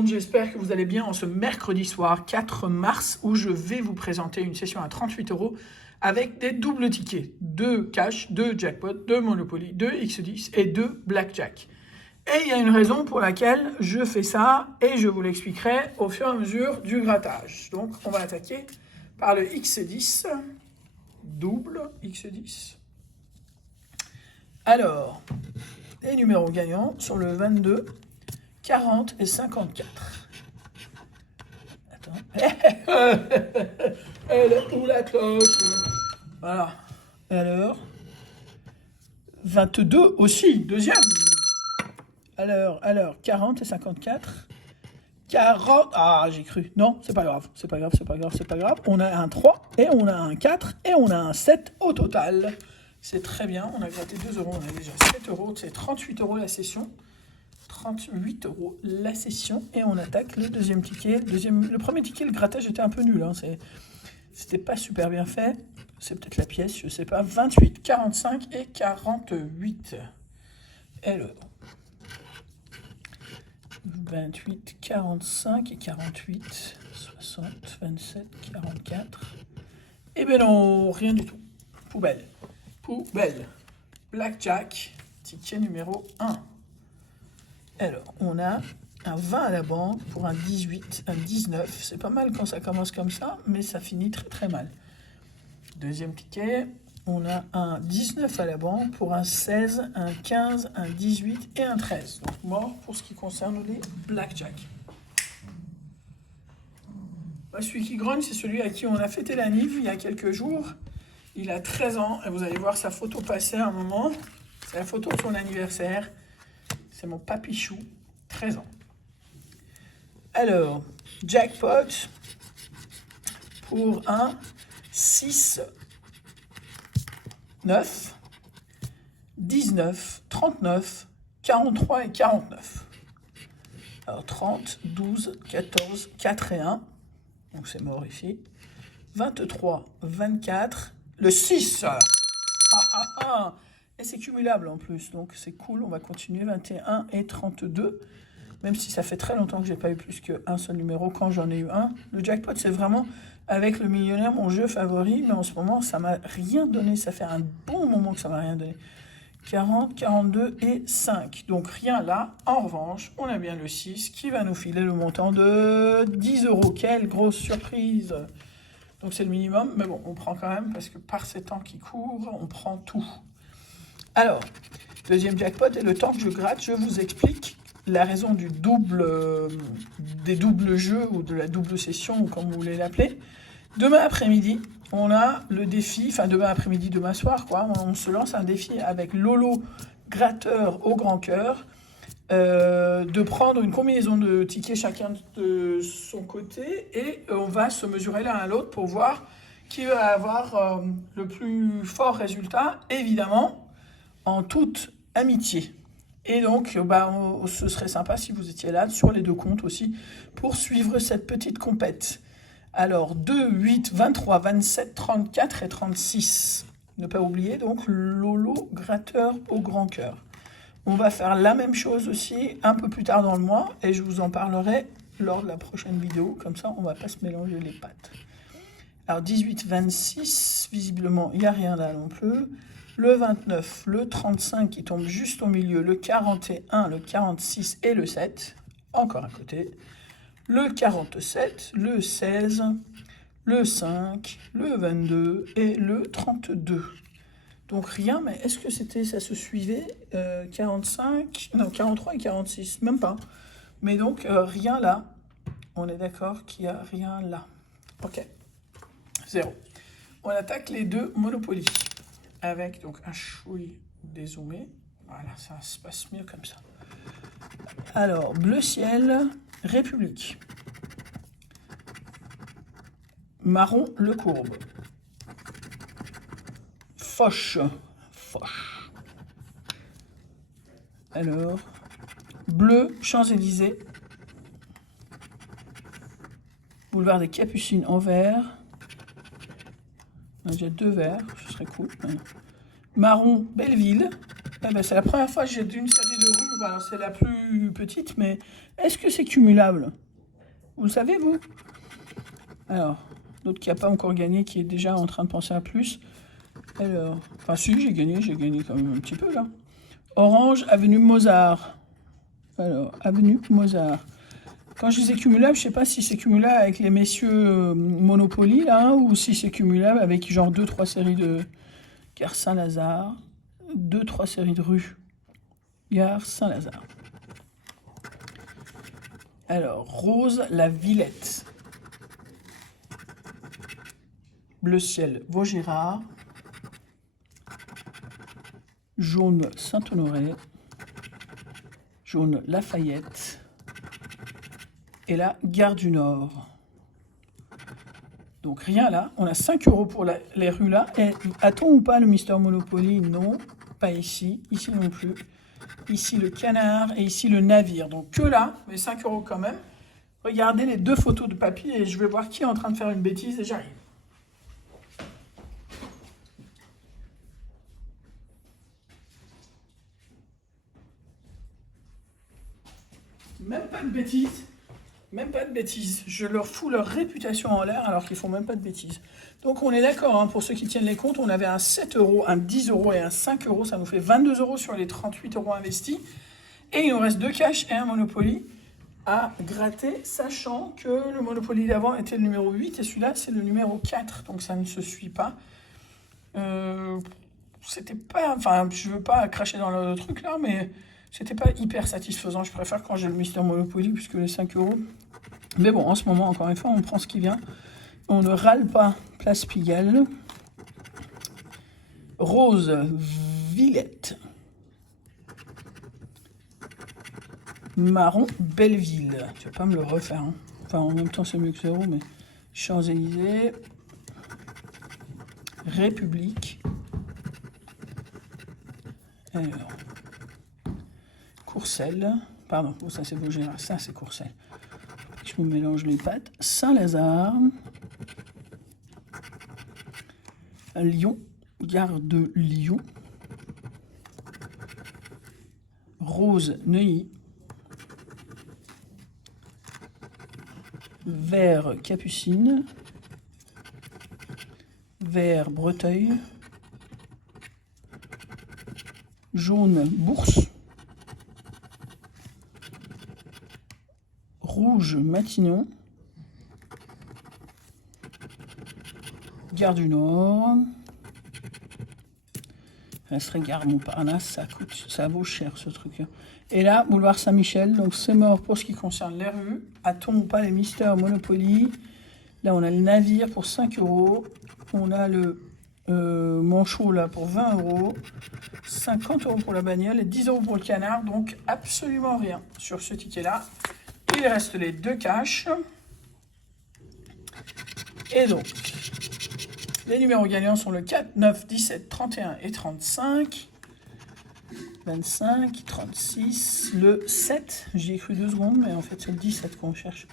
monde, j'espère que vous allez bien en ce mercredi soir 4 mars où je vais vous présenter une session à 38 € avec des doubles tickets, 2 cash, 2 jackpot, 2 Monopoly, 2 X10 et 2 blackjack. Et il y a une raison pour laquelle je fais ça et je vous l'expliquerai au fur et à mesure du grattage. Donc on va attaquer par le X10, double X10. Alors, les numéros gagnants sont le 22, 40 et 54. Attends. Elle est où la cloche? Voilà. Alors, 22 aussi, deuxième. Alors, 40 et 54. 40. Ah, j'ai cru. Non, c'est pas grave. C'est pas grave. On a un 3 et on a un 4 et on a un 7 au total. C'est très bien. On a gratté 2 €. On a déjà 7 €. C'est 38 € la session. 38 € la session. Et on attaque le deuxième ticket. Le premier ticket, le grattage était un peu nul. Hein. C'était pas super bien fait. C'est peut-être la pièce, je sais pas. 28, 45 et 48. Alors, 28, 45 et 48. 60, 27, 44. Eh ben non, rien du tout. Poubelle. Blackjack, ticket numéro 1. Alors, on a un 20 à la banque pour un 18, un 19. C'est pas mal quand ça commence comme ça, mais ça finit très très mal. Deuxième ticket, on a un 19 à la banque pour un 16, un 15, un 18 et un 13. Donc mort pour ce qui concerne les blackjack. Celui qui grogne, c'est celui à qui on a fêté la Nive il y a quelques jours. Il a 13 ans et vous allez voir sa photo passer à un moment. C'est la photo de son anniversaire. C'est mon papichou, 13 ans. Alors, jackpot pour un 6, 9, 19, 39, 43 et 49. Alors 30, 12, 14, 4 et 1. Donc c'est mort ici. 23, 24, le 6. Et c'est cumulable en plus, donc c'est cool. On va continuer. 21 et 32. Même si ça fait très longtemps que j'ai pas eu plus qu'un seul numéro quand j'en ai eu un. Le jackpot, c'est vraiment, avec le millionnaire, mon jeu favori. Mais en ce moment, ça m'a rien donné. Ça fait un bon moment que ça m'a rien donné. 40, 42 et 5. Donc rien là. En revanche, on a bien le 6 qui va nous filer le montant de 10 €. Quelle grosse surprise! Donc c'est le minimum. Mais bon, on prend quand même parce que par ces temps qui courent, on prend tout. Alors, deuxième jackpot, et le temps que je gratte, je vous explique la raison des doubles jeux ou de la double session, ou comme vous voulez l'appeler. Demain après-midi, on a le défi, enfin demain après-midi, demain soir, quoi, on se lance un défi avec Lolo Gratteur au grand cœur, de prendre une combinaison de tickets chacun de son côté, et on va se mesurer l'un à l'autre pour voir qui va avoir le plus fort résultat, évidemment, en toute amitié. Et donc, ce serait sympa si vous étiez là, sur les deux comptes aussi, pour suivre cette petite compète. Alors, 2, 8, 23, 27, 34 et 36. Ne pas oublier, donc, Lolo Gratteur au grand cœur. On va faire la même chose aussi un peu plus tard dans le mois, et je vous en parlerai lors de la prochaine vidéo. Comme ça, on ne va pas se mélanger les pattes. Alors, 18, 26, visiblement, il n'y a rien là non plus. Le 29, le 35 qui tombe juste au milieu, le 41, le 46 et le 7, encore à côté. Le 47, le 16, le 5, le 22 et le 32. Donc rien, mais est-ce que ça se suivait 45, non 43 et 46, même pas. Mais donc rien là. On est d'accord qu'il n'y a rien là. Ok, 0. On attaque les deux Monopoly. Avec donc un chouille dézoomé. Voilà, ça se passe mieux comme ça. Alors, bleu ciel, République. Marron, le courbe. Foch. Alors, bleu, Champs-Élysées. Boulevard des Capucines en vert. J'ai 2 verts, ce serait cool. Marron, Belleville. Eh ben, c'est la première fois que j'ai une série de rues Bon, alors c'est la plus petite, mais est-ce que c'est cumulable? Vous le savez, vous? Alors, l'autre qui n'a pas encore gagné, qui est déjà en train de penser à plus. Alors, enfin si, j'ai gagné quand même un petit peu là. Orange, avenue Mozart. Alors, avenue Mozart. Quand je disais cumulable, je ne sais pas si c'est cumulable avec les messieurs Monopoly, là, ou si c'est cumulable avec genre 2-3 séries de Gare Saint-Lazare, 2-3 séries de rue Gare Saint-Lazare. Alors, Rose, la Villette. Bleu ciel, Vaugirard. Jaune, Saint-Honoré. Jaune, Lafayette. Et là, Gare du Nord. Donc rien là. On a 5 € pour les rues là. Et a-t-on ou pas le Mister Monopoly? Non, pas ici. Ici non plus. Ici le canard et ici le navire. Donc que là, mais 5 € quand même. Regardez les 2 photos de papy et je vais voir qui est en train de faire une bêtise et j'arrive. Même pas de bêtises. Même pas de bêtises. Je leur fous leur réputation en l'air alors qu'ils font même pas de bêtises. Donc on est d'accord, hein, pour ceux qui tiennent les comptes, on avait un 7 €, un 10 € et un 5 €. Ça nous fait 22 € sur les 38 € investis. Et il nous reste 2 cash et un Monopoly à gratter, sachant que le Monopoly d'avant était le numéro 8 et celui-là c'est le numéro 4. Donc ça ne se suit pas. C'était pas... Enfin, je veux pas cracher dans le truc là, mais... C'était pas hyper satisfaisant, je préfère quand j'ai le Mister Monopoly, puisque les 5 €. Mais bon, en ce moment, encore une fois, on prend ce qui vient. On ne râle pas, Place Pigalle. Rose, Villette. Marron, Belleville. Tu vas pas me le refaire, hein. Enfin, en même temps, c'est mieux que 0, mais... Champs-Élysées. République. Alors... Courcelles, pardon, oh, ça c'est Vaugirard, ça c'est Courcelles. Je me mélange les pattes. Saint-Lazare, Lyon, Gare de Lyon, Rose, Neuilly, Vert, Capucine, Vert, Breteuil, Jaune, Bourse, Rouge, Matignon, Gare du Nord, resterait Gare Montparnasse, ça vaut cher ce truc-là. Et là, boulevard Saint-Michel, donc c'est mort pour ce qui concerne les rues. A-t-on ou pas les Mister Monopoly? Là, on a le navire pour 5 €, on a le manchot là pour 20 €, 50 € pour la bagnole et 10 € pour le canard, donc absolument rien sur ce ticket-là. Il reste les 2 cash. Et donc, les numéros gagnants sont le 4, 9, 17, 31 et 35. 25, 36, le 7, j'y ai cru 2 secondes, mais en fait c'est le 17 qu'on cherche.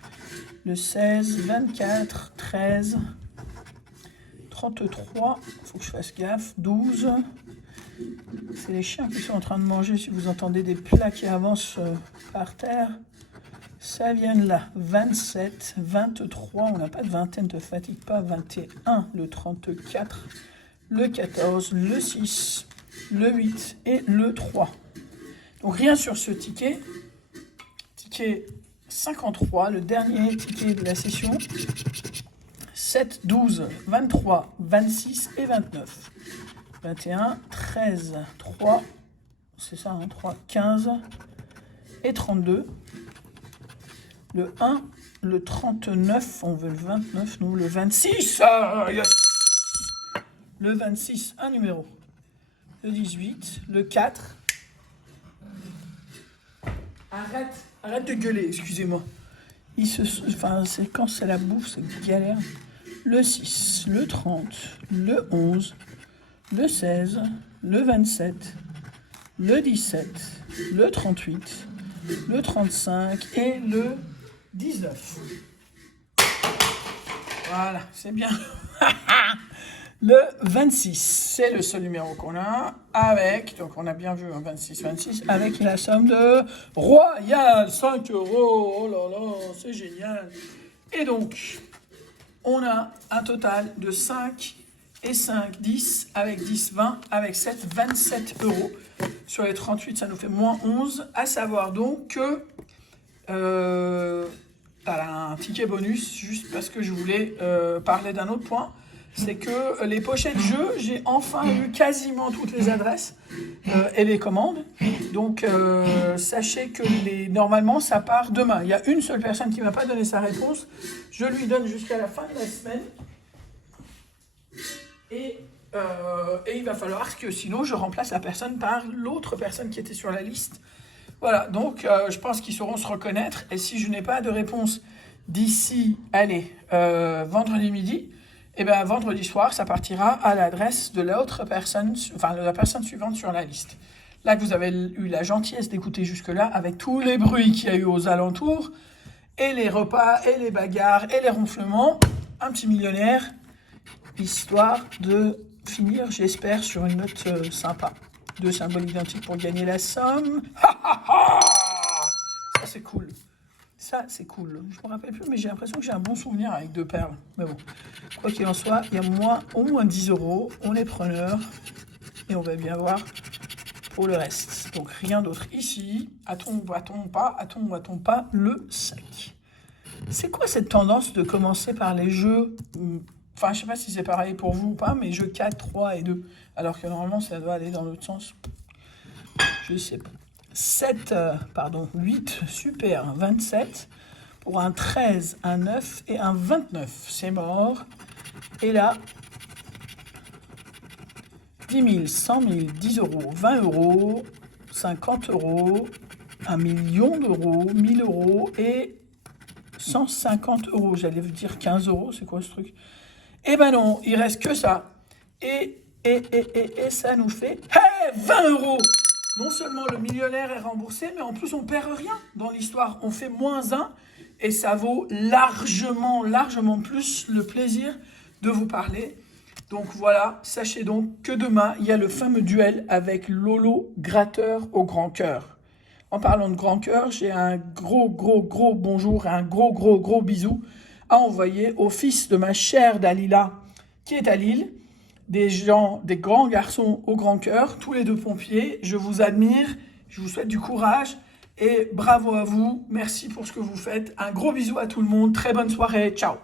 Le 16, 24, 13, 33, il faut que je fasse gaffe, 12. C'est les chiens qui sont en train de manger, si vous entendez des plats qui avancent par terre. Ça vient de là, 27, 23, on n'a pas de vingtaine, ne te fatigue pas, 21, le 34, le 14, le 6, le 8 et le 3. Donc rien sur ce ticket. Ticket 53, le dernier ticket de la session. 7, 12, 23, 26 et 29. 21, 13, 3, c'est ça, hein, 3, 15 et 32. Le 1, le 39, on veut le 29, nous, le 26, yes. Le 26, un numéro. Le 18, le 4. Arrête de gueuler, excusez-moi. Enfin, c'est quand c'est la bouffe, c'est galère. Le 6, le 30, le 11, le 16, le 27, le 17, le 38, le 35 et le 19. Voilà, c'est bien. Le 26, c'est le seul numéro qu'on a, avec, donc on a bien vu un 26, avec la somme de Royal, 5 euros, oh là là, c'est génial. Et donc, on a un total de 5 et 5, 10, avec 10, 20, avec 7, 27 euros. Sur les 38, ça nous fait moins 11, à savoir donc que un ticket bonus, juste parce que je voulais parler d'un autre point. C'est que les pochettes jeux, j'ai enfin eu quasiment toutes les adresses et les commandes. Donc, sachez que normalement, ça part demain. Il y a une seule personne qui ne m'a pas donné sa réponse. Je lui donne jusqu'à la fin de la semaine. Et il va falloir que sinon, je remplace la personne par l'autre personne qui était sur la liste. Voilà, donc je pense qu'ils sauront se reconnaître. Et si je n'ai pas de réponse d'ici, allez, vendredi midi, et bien vendredi soir, ça partira à l'adresse de l'autre personne, enfin de la personne suivante sur la liste. Là que vous avez eu la gentillesse d'écouter jusque-là, avec tous les bruits qu'il y a eu aux alentours, et les repas, et les bagarres, et les ronflements, un petit millionnaire, histoire de finir, j'espère, sur une note sympa. 2 symboles identiques pour gagner la somme. Ça, c'est cool. Ça, c'est cool. Je me rappelle plus, mais j'ai l'impression que j'ai un bon souvenir avec 2 perles. Mais bon, quoi qu'il en soit, il y a au moins 10 euros. On est preneur. Et on va bien voir pour le reste. Donc, rien d'autre ici. A-t-on pas le sac? C'est quoi cette tendance de commencer par les jeux? Enfin, je sais pas si c'est pareil pour vous ou pas, mais jeux 4, 3 et 2. Alors que normalement, ça doit aller dans l'autre sens. Je sais pas. 8, super, 27, pour un 13, un 9 et un 29, c'est mort. Et là, 10 000, 100 000, 10 euros, 20 euros, 50 euros, 1 million d'euros, 1000 euros et 150 euros. J'allais vous dire 15 euros, c'est quoi ce truc? Eh ben non, il reste que ça. Et ça nous fait 20 euros. Non seulement le millionnaire est remboursé, mais en plus on perd rien dans l'histoire. On fait moins 1 et ça vaut largement plus le plaisir de vous parler. Donc voilà, sachez donc que demain, il y a le fameux duel avec Lolo Gratteur au grand cœur. En parlant de grand cœur, j'ai un gros bonjour et un gros bisou à envoyer au fils de ma chère Dalila qui est à Lille. Des grands garçons au grand cœur, tous les 2 pompiers. Je vous admire, je vous souhaite du courage et bravo à vous. Merci pour ce que vous faites. Un gros bisou à tout le monde. Très bonne soirée. Ciao.